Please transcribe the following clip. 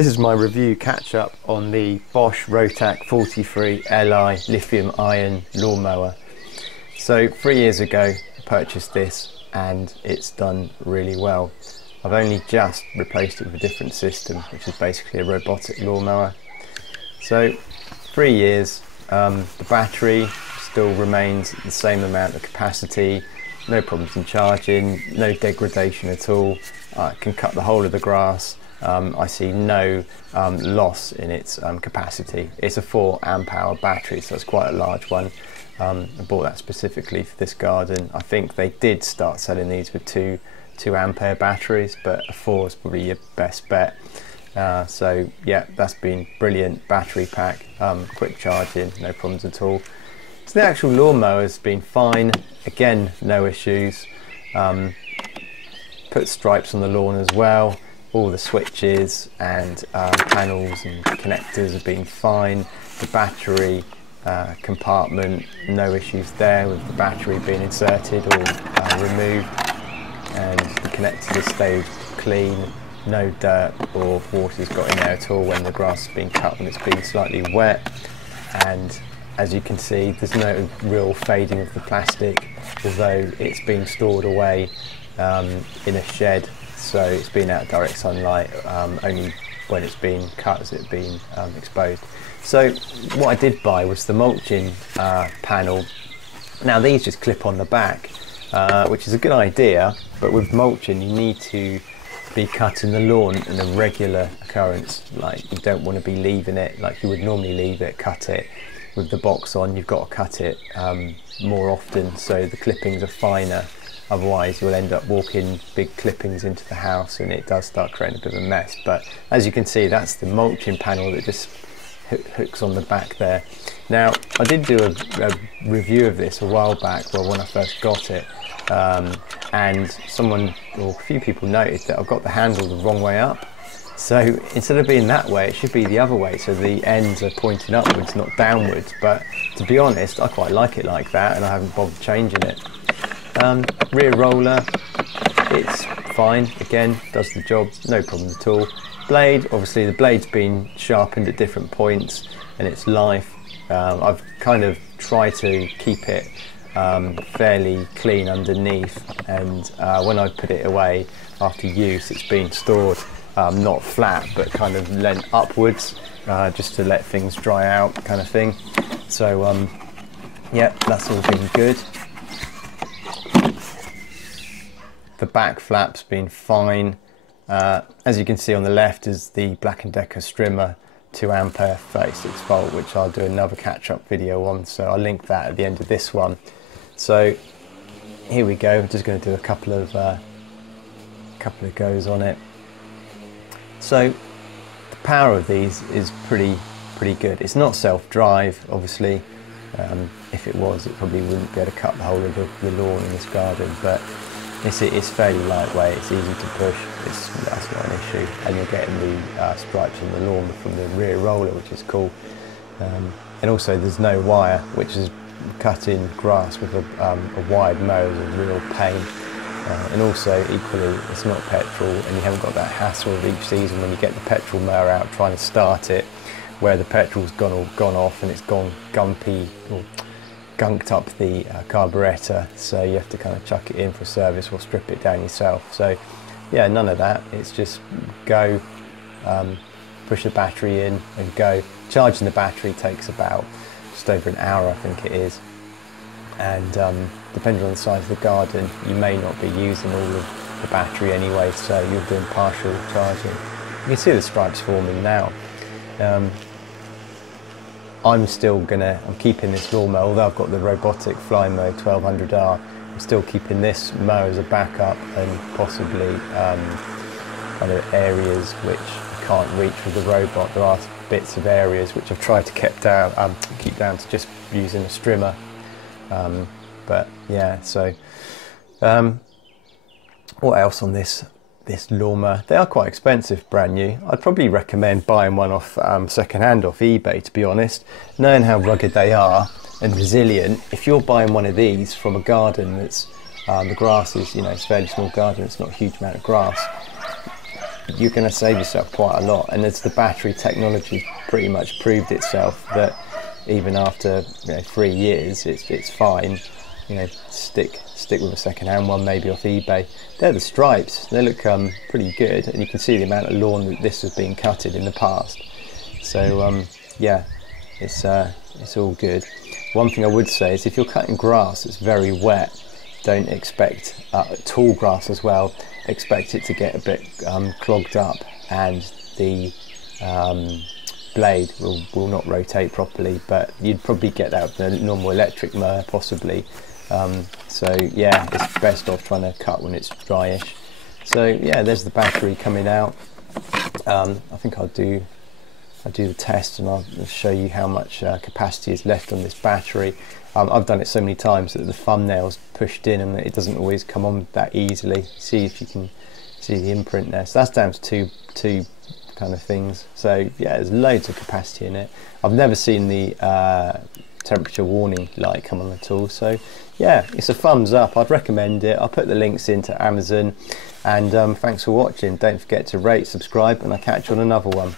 This is my review catch-up on the Bosch Rotak 43Li lithium-ion lawnmower. So 3 years ago I purchased this and it's done really well. I've only just replaced it with a different system, which is basically a robotic lawnmower. So 3 years, the battery still remains the same amount of capacity, no problems in charging, no degradation at all. I can cut the whole of the grass. I see no loss in its capacity. It's a 4 amp hour battery, so it's quite a large one. I bought that specifically for this garden. I think they did start selling these with 2 ampere batteries, but a 4 is probably your best bet. So yeah, that's been brilliant. Battery pack, quick charging, no problems at all. So the actual lawnmower has been fine. Again, no issues. Put stripes on the lawn as well. All the switches and panels and connectors have been fine. The battery compartment, no issues there with the battery being inserted or removed, and the connectors have stayed clean. No dirt or water's got in there at all when the grass has been cut when it's been slightly wet. And as you can see, there's no real fading of the plastic, although it's been stored away in a shed. So it's been out of direct sunlight, only when it's been cut has it been exposed. So what I did buy was the mulching panel. Now these just clip on the back, which is a good idea, but with mulching you need to be cutting the lawn in a regular occurrence. Like, you don't want to be leaving it like you would normally leave it, cut it. With the box on, you've got to cut it more often so the clippings are finer. Otherwise you'll end up walking big clippings into the house and it does start creating a bit of a mess. But as you can see, that's the mulching panel that just hooks on the back there. Now I did do a review of this a while back, well, when I first got it, and someone or a few people noticed that I've got the handle the wrong way up. So instead of being that way, it should be the other way, so the ends are pointing upwards, not downwards. But to be honest, I quite like it like that and I haven't bothered changing it. Rear roller, it's fine, again, does the job, no problem at all. Blade, obviously the blade's been sharpened at different points in its life. I've kind of tried to keep it fairly clean underneath, and when I put it away after use, it's been stored not flat but kind of leant upwards, just to let things dry out kind of thing. So yeah, that's all been good. The back flap's been fine. As you can see on the left is the Black & Decker Strimmer 2 ampere 36 volt, which I'll do another catch-up video on, so I'll link that at the end of this one. So here we go. I'm just going to do a couple of goes on it. So the power of these is pretty good. It's not self-drive, obviously. If it was, it probably wouldn't be able to cut the whole of the lawn in this garden, but it's fairly lightweight, it's easy to push, that's not an issue, and you're getting the stripes on the lawn from the rear roller, which is cool. And also there's no wire, which is cutting grass with a wired mower is a real pain. And also equally, it's not petrol and you haven't got that hassle of each season when you get the petrol mower out trying to start it, where the petrol's gone off and it's gone gumpy or gunked up the carburetor, so you have to kind of chuck it in for service or strip it down yourself. So yeah, none of that. It's just go, push the battery in and go. Charging the battery takes about just over an hour, I think it is, and depending on the size of the garden, you may not be using all of the battery anyway, so you're doing partial charging. You can see the stripes forming now. I'm keeping this lawnmower, although I've got the robotic fly mode 1200R, I'm still keeping this mower as a backup, and possibly kind of areas which you can't reach with the robot. There are bits of areas which I've tried to keep down to just using a strimmer. But yeah, so what else on this lawnmower? They are quite expensive brand new. I'd probably recommend buying one off second hand off eBay, to be honest. Knowing how rugged they are and resilient, if you're buying one of these from a garden that's the grass is, it's a fairly small garden, it's not a huge amount of grass, you're going to save yourself quite a lot. And as the battery technology pretty much proved itself, that even after 3 years, it's fine. Stick with a second-hand one, maybe off eBay. They're the stripes. They look pretty good, and you can see the amount of lawn that this has been cutted in the past. So yeah, it's all good. One thing I would say is if you're cutting grass that's very wet, don't expect tall grass as well. Expect it to get a bit clogged up, and the blade will not rotate properly. But you'd probably get that with the normal electric mower, possibly. So yeah, it's best off trying to cut when it's dryish. So yeah, there's the battery coming out. I think I'll do the test, and I'll show you how much capacity is left on this battery. I've done it so many times that the thumbnail's pushed in and it doesn't always come on that easily. See if you can see the imprint there. So that's down to two kind of things. So yeah, there's loads of capacity in it. I've never seen the temperature warning light come on at all. So yeah, it's a thumbs up. I'd recommend it. I'll put the links into Amazon, and thanks for watching. Don't forget to rate, subscribe, and I'll catch you on another one.